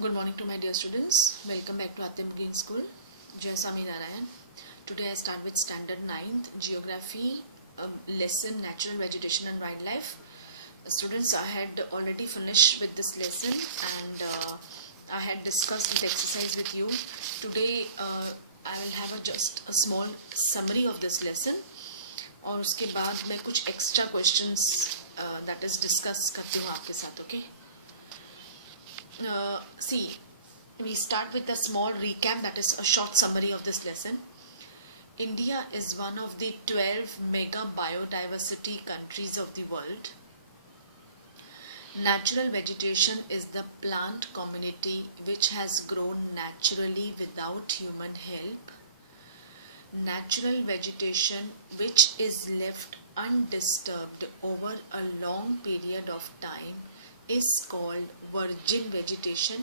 Good morning to my dear students. Welcome back to Atyam Green School. Jai Sami Narayan. Today I start with Standard 9th Geography lesson Natural Vegetation and Wildlife. Students, I had already finished with this lesson and I had discussed the exercise with you. Today I will have just a small summary of this lesson और उसके बाद मैं कुछ extra questions that is discuss करती हूँ आपके साथ. Okay. See, we start with a small recap, that is a short summary of this lesson. India is one of the 12 mega biodiversity countries of the world. Natural vegetation is the plant community which has grown naturally without human help. Natural vegetation which is left undisturbed over a long period of time is called virgin vegetation.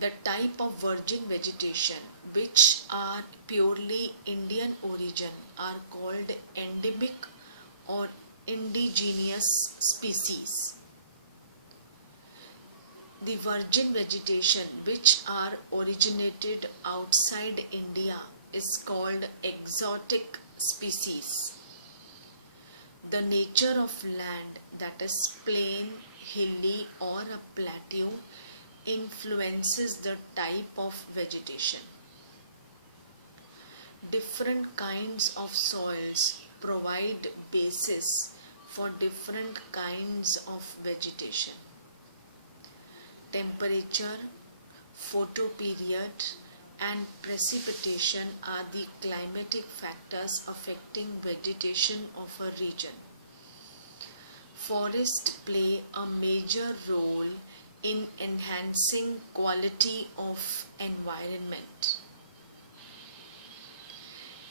The type of virgin vegetation which are purely Indian origin are called endemic or indigenous species. The virgin vegetation which are originated outside India is called exotic species. The nature of land, that is plain, hilly or a plateau, influences the type of vegetation. Different kinds of soils provide basis for different kinds of vegetation. Temperature, photoperiod and precipitation are the climatic factors affecting vegetation of a region. Forests play a major role in enhancing quality of environment.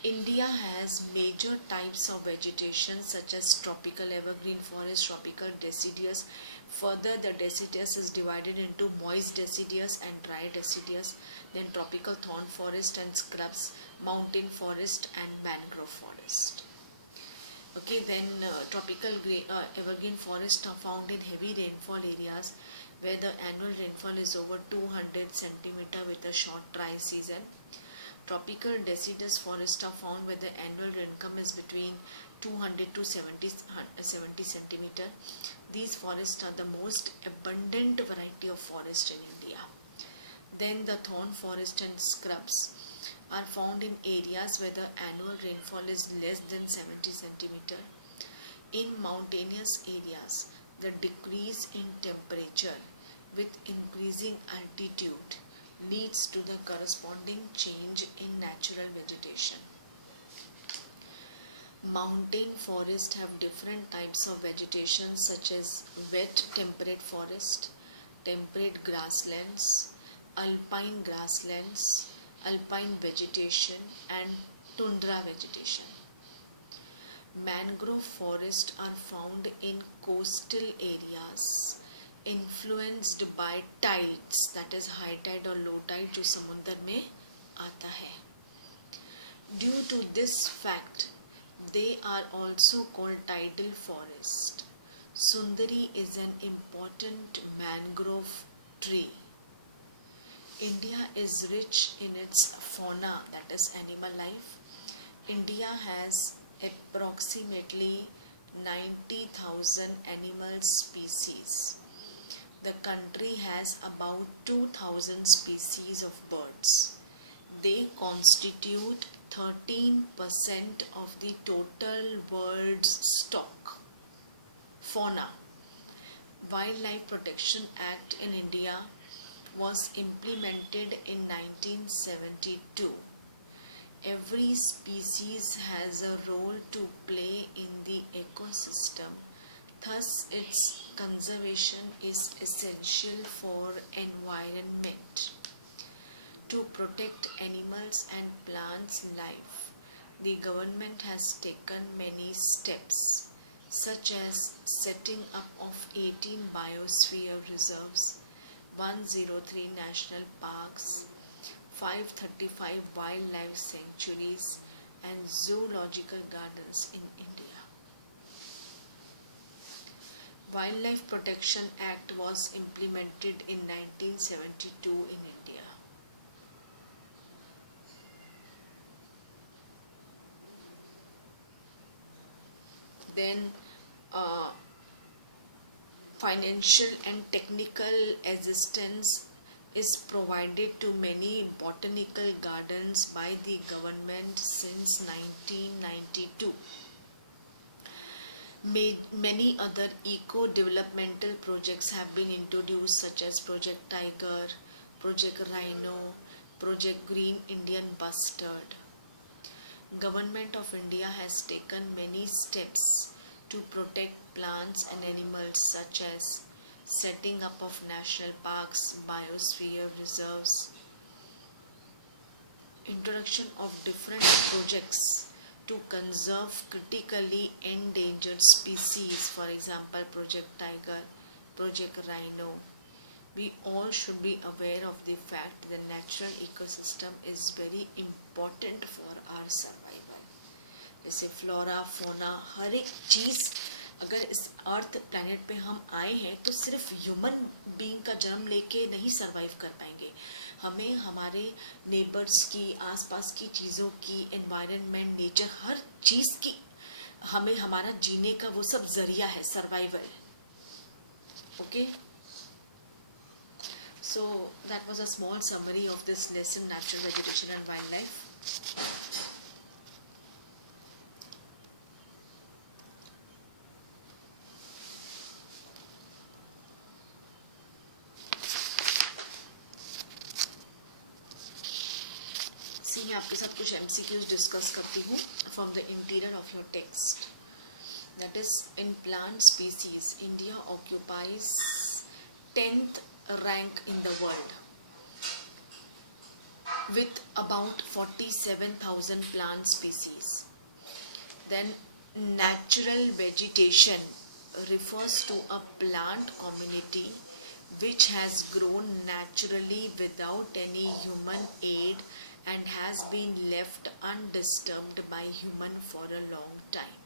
India has major types of vegetation such as tropical evergreen forest, tropical deciduous. Further, the deciduous is divided into moist deciduous and dry deciduous, then tropical thorn forest and scrubs, mountain forest and mangrove forest. Okay, then tropical evergreen forests are found in heavy rainfall areas where the annual rainfall is over 200 centimeter with a short dry season. Tropical deciduous forests are found where the annual rainfall is between 200 to 70 centimeter. These forests are the most abundant variety of forest in India. Then the thorn forest and scrubs are found in areas where the annual rainfall is less than 70 centimeter. In mountainous areas, the decrease in temperature with increasing altitude leads to the corresponding change in natural vegetation. Mountain forests have different types of vegetation such as wet temperate forest, temperate grasslands, alpine grasslands, alpine vegetation and tundra vegetation. Mangrove forests are found in coastal areas influenced by tides, that is high tide or low tide जो समुद्र में आता है. Due to this fact, they are also called tidal forest. Sundari is an important mangrove tree. India is rich in its fauna, that is animal life. India has approximately 90,000 animal species. The country has about 2,000 species of birds. They constitute 13% of the total world's stock. Fauna. Wildlife Protection Act in India was implemented in 1972. Every species has a role to play in the ecosystem. Thus, its conservation is essential for environment. To protect animals and plants' life, the government has taken many steps, such as setting up of 18 biosphere reserves, 103 national parks, 535 wildlife sanctuaries and zoological gardens in India. Wildlife Protection Act was implemented in 1972 in India. Then financial and technical assistance is provided to many botanical gardens by the government since 1992. Many other eco-developmental projects have been introduced such as Project Tiger, Project Rhino, Project Green Indian Bustard. Government of India has taken many steps to protect plants and animals such as setting up of national parks, biosphere reserves, introduction of different projects to conserve critically endangered species, for example Project Tiger, Project Rhino. We all should be aware of the fact that the natural ecosystem is very important for our survival. जैसे flora fauna हर एक चीज़, अगर इस अर्थ planet पे हम आए हैं तो सिर्फ ह्यूमन बीइंग का जन्म लेके नहीं सरवाइव कर पाएंगे. हमें हमारे नेबर्स की, आसपास की चीज़ों की, एनवायरनमेंट, नेचर, हर चीज़ की हमें हमारा जीने का वो सब जरिया है, survival. Okay, so that was a small summary of this lesson, natural vegetation and wildlife. मैं आपके साथ कुछ MCQs डिस्कस करती हूँ from the interior of your text. That is in plant species India occupies 10th rank in the world with about 47,000 plant species. Then natural vegetation refers to a plant community which has grown naturally without any human aid and has been left undisturbed by human for a long time.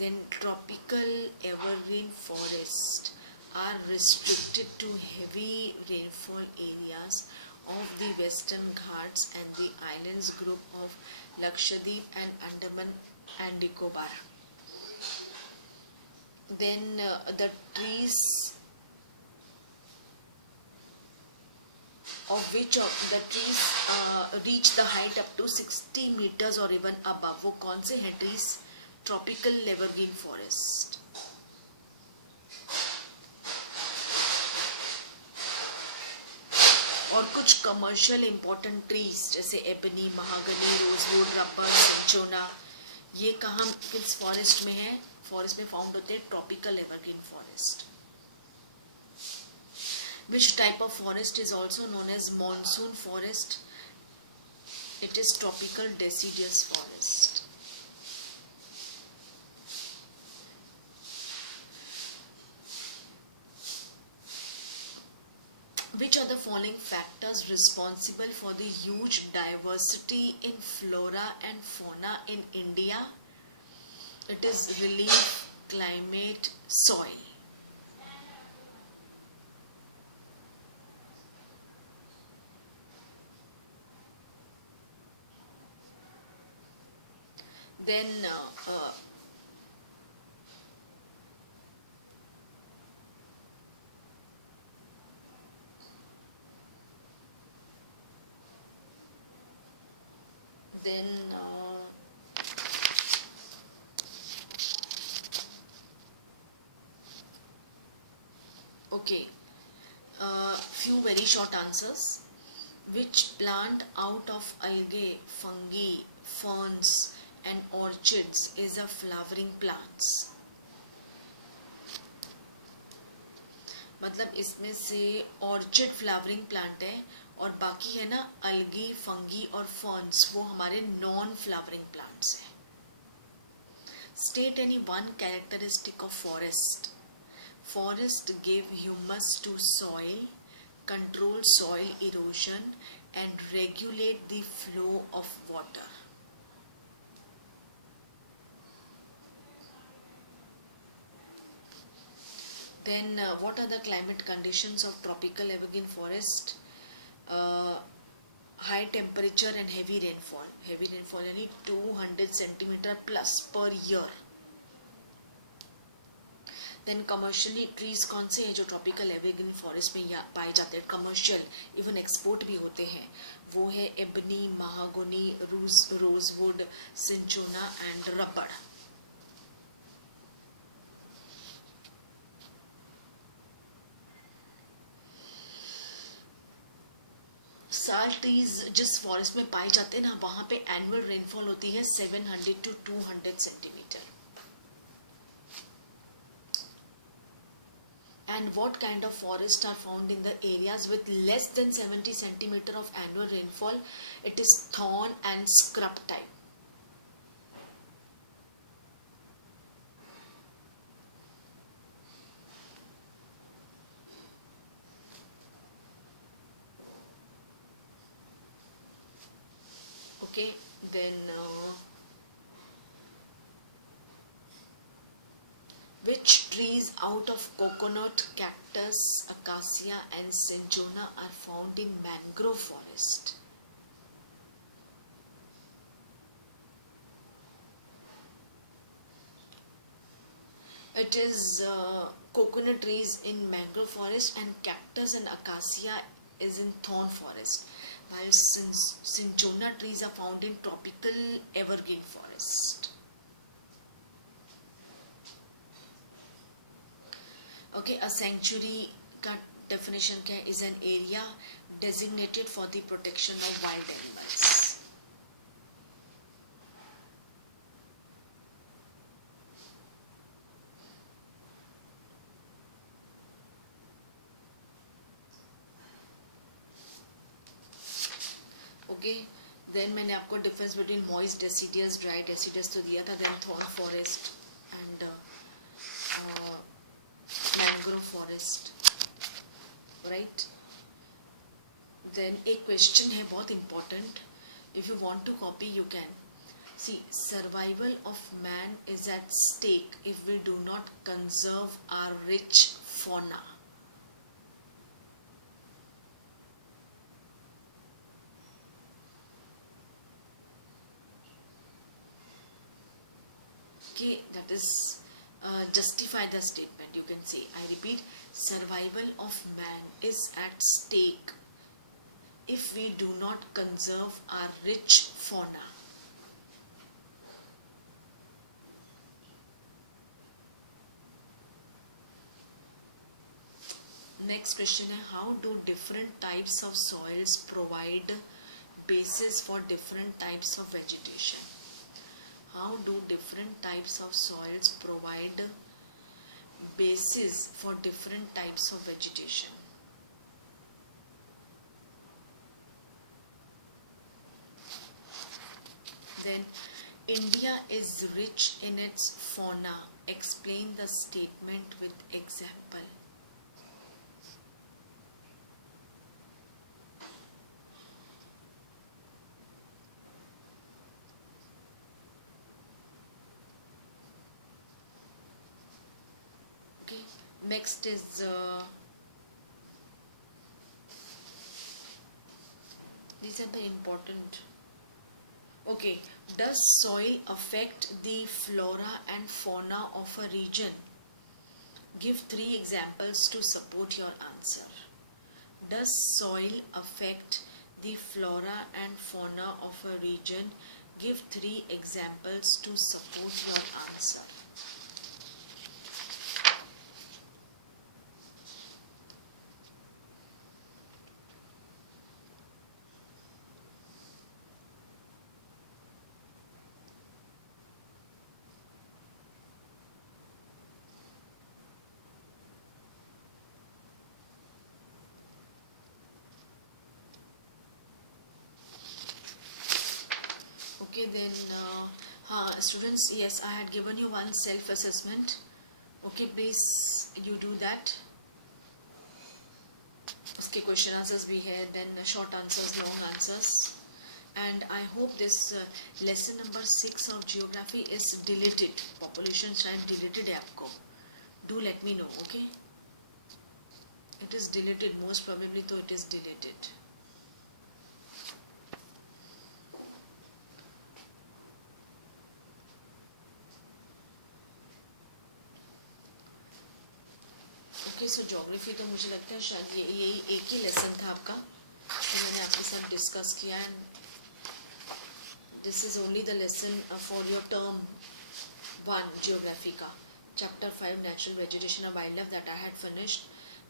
Then tropical evergreen forests are restricted to heavy rainfall areas of the Western Ghats and the islands group of Lakshadweep and Andaman and Nicobar. Then the trees of which of the trees reach the height up to 60 meters or even above. वो कौन से हैं trees? Tropical evergreen forest. और कुछ commercial important trees जैसे ebony, mahogany, rosewood, rubber, सिंचोना, ये कहाँ किस फॉरेस्ट में है? फॉरेस्ट में फाउंड होते हैं tropical evergreen forest. Which type of forest is also known as monsoon forest? It is tropical deciduous forest. Which are the following factors responsible for the huge diversity in flora and fauna in India? It is relief, climate, soil. Then okay, few very short answers. Which plant out of algae, fungi, ferns and orchids is a flowering plants? मतलब इसमें से orchid flowering plant है और बाकी है ना अलगी, fungi और ferns, वो हमारे नॉन फ्लावरिंग प्लांट्स हैं. State any one characteristic of forest. Forest give humus to soil, control soil erosion and regulate the flow of water. Then what are the climate conditions of tropical evergreen forest? uh, High temperature and heavy rainfall. Heavy rainfall यानी 200 centimetre plus per year. Then commercially trees कौन से हैं जो tropical evergreen forest में पाए जाते हैं, commercial, even export भी होते हैं? वो है एबनी, महागोनी, रोजवुड, सिंचोना एंड रबड़. साल ट्रीज जिस फॉरेस्ट में पाए जाते हैं ना, वहां पे एनुअल रेनफॉल होती है 700 to 200 centimetre. And what kind of forests are found in the areas with less than 70 centimeter of annual rainfall? It is thorn and scrub type. Okay, then which trees out of coconut, cactus, acacia and cinchona are found in mangrove forest? It is coconut trees in mangrove forest, and cactus and acacia is in thorn forest, while cinchona trees are found in tropical evergreen forest. Okay, a sanctuary का definition क्या है? Is an area designated for the protection of wild animals. Okay, then मैंने आपको difference between moist deciduous, dry deciduous तो दिया था. Then thorn forest and mangrove forest, right? Then एक question है बहुत important. If you want to copy, you can. See, survival of man is at stake if we do not conserve our rich fauna. Okay, that is justify the statement. You can say, I repeat, survival of man is at stake if we do not conserve our rich fauna. Next question है, how do different types of soils provide basis for different types of vegetation? How do different types of soils provide basis for different types of vegetation? Then, India is rich in its fauna. Explain the statement with example. Okay, next is these are the important. Okay, does soil affect the flora and fauna of a region? Give 3 examples to support your answer. Does soil affect the flora and fauna of a region? Give 3 examples to support your answer. Okay, then students, yes, I had given you one self-assessment. Okay, please you do that. उसके question answers भी है, then short answers, long answers. And I hope this lesson number 6 of geography is deleted. Population शायद deleted है आपको. Do let me know, okay? It is deleted, most probably, though it is deleted. Okay, so geography तो मुझे लगता है शायद यही एक ही लेसन था आपका जो मैंने आपके साथ डिस्कस किया. And this is only the lesson for your term 1 geography का. Chapter 5 natural vegetation of wildlife that I had finished.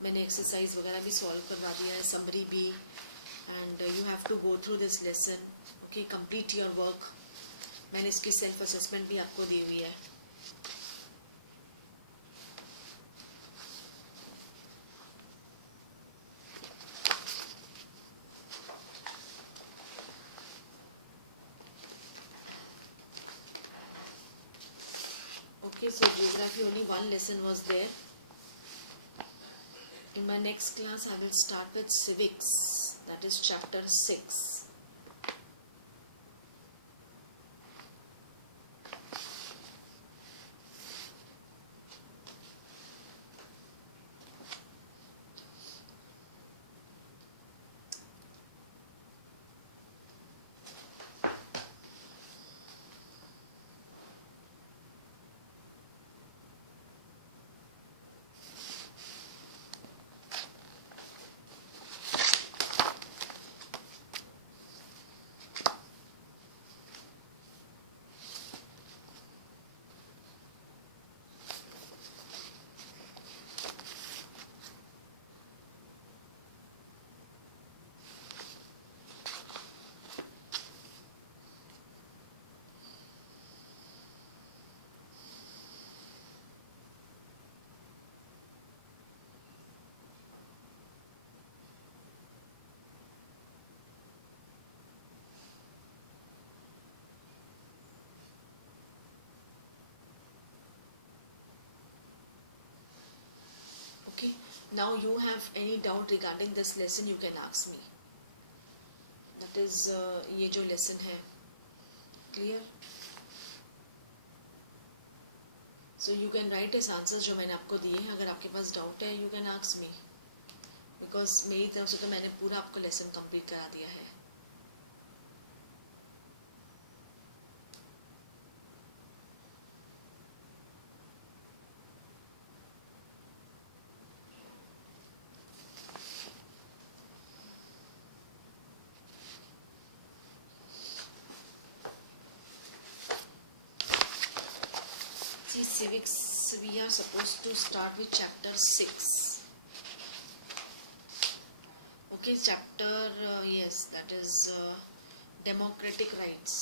मैंने एक्सरसाइज वगैरह भी सॉल्व करवा दिया है, समरी भी. And you have to go through this lesson. Okay, complete your work. मैंने इसकी सेल्फ असेसमेंट भी आपको दी हुई है. Okay, so geography only one lesson was there. In my next class I will start with civics, that is chapter 6. Okay, now you have any doubt regarding this lesson, you can ask me. That is ये जो lesson है, clear? So you can write as answers जो मैंने आपको दिए हैं. अगर आपके पास डाउट है you can ask me, because मेरी तरफ से तो मैंने पूरा आपको lesson complete करा दिया है. Civics, we are supposed to start with chapter 6. Okay, chapter yes, that is democratic rights.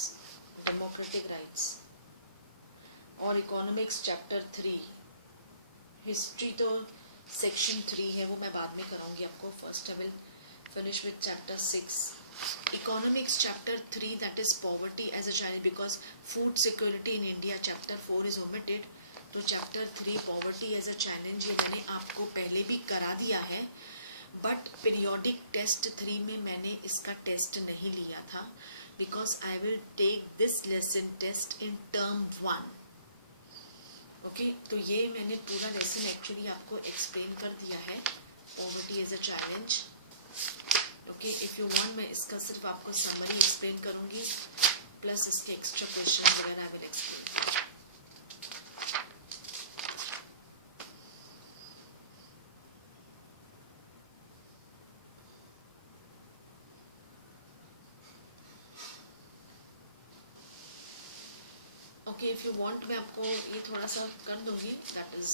और इकोनॉमिक्स चैप्टर 3. हिस्ट्री तो सेक्शन 3 है, वो मैं बाद में कराऊंगी आपको. First I will finish with chapter 6. Economics chapter 3, that is poverty as a challenge, because food security in India chapter 4 is omitted. तो chapter 3 poverty as a challenge ये मैंने आपको पहले भी करा दिया है, बट पीरियोडिक टेस्ट 3 में मैंने इसका टेस्ट नहीं लिया था, because I will take this lesson test in term 1. Okay, तो ये मैंने पूरा लेसन एक्चुअली आपको एक्सप्लेन कर दिया है, poverty as a challenge. Okay, if you want मैं इसका सिर्फ आपको समरी एक्सप्लेन करूँगी, प्लस इसके एक्स्ट्रा क्वेश्चन वगैरह I will explain. Okay, if you want मैं आपको ये थोड़ा सा कर दूंगी. दैट इज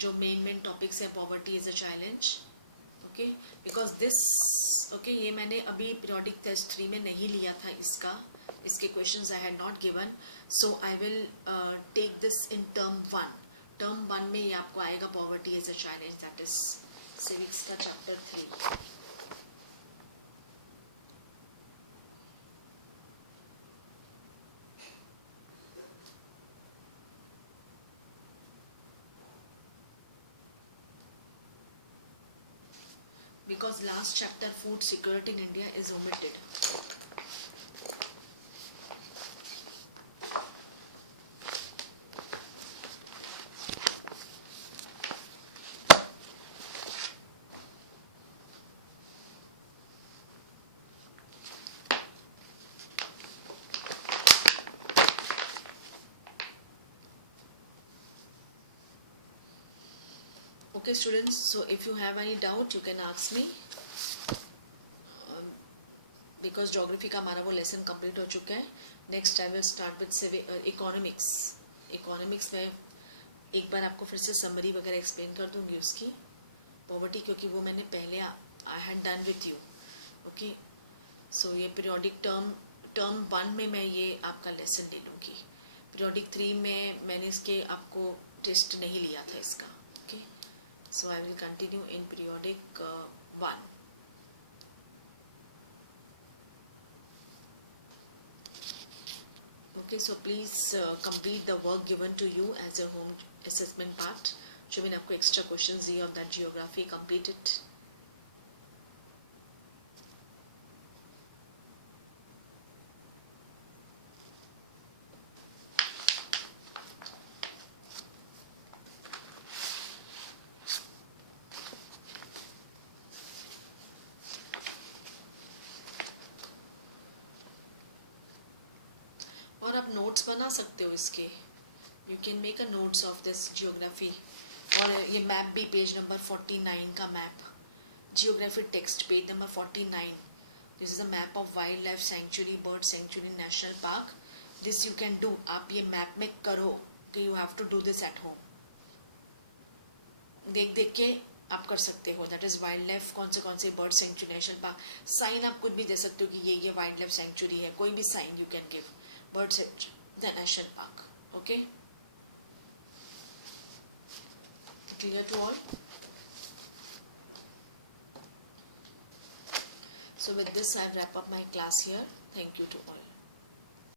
जो मेन टॉपिक्स है poverty is a challenge. Okay, because this okay ये मैंने अभी पीरियोडिक टेस्ट 3 में नहीं लिया था इसके questions I had not given. So I will take this in term 1. Term 1 में ये आपको आएगा poverty is a challenge, that is civics का chapter 3. Because last chapter food security in India is omitted. Okay students, so if you have any doubt you can ask me, because geography का हमारा वो lesson complete हो चुका है. Next I will start with economics. Economics में एक बार आपको फिर से समरी वगैरह एक्सप्लेन कर दूंगी उसकी पॉवर्टी, क्योंकि वो मैंने पहले I had done with you. Okay, so ये पीरियोडिक टर्म 1 में मैं ये आपका लेसन ले लूँगी. पीरियोडिक 3 में मैंने इसके आपको टेस्ट नहीं लिया था इसका. Okay, so I will continue in periodic 1. Okay, so please complete the work given to you as your home assessment part. जो मैंने आपको extra questions दिए of that geography, complete it. और आप नोट्स बना सकते हो इसके. You can make a notes of this geography. और ये मैप भी पेज नंबर 49 का map, geography text page number 49. This is a map of wildlife sanctuary, bird sanctuary, national park. This you can do. आप ये map में करो कि you have to do this at home. देख देख के आप कर सकते हो. दैट इज वाइल्ड लाइफ, कौन से bird sanctuary, national park. Sign आप कुछ भी दे सकते हो कि ये वाइल्ड लाइफ सेंचुरी है. कोई भी sign you can give. Bird sanctuary, the national park. Okay, clear to all? So with this I wrap up my class here. Thank you to all.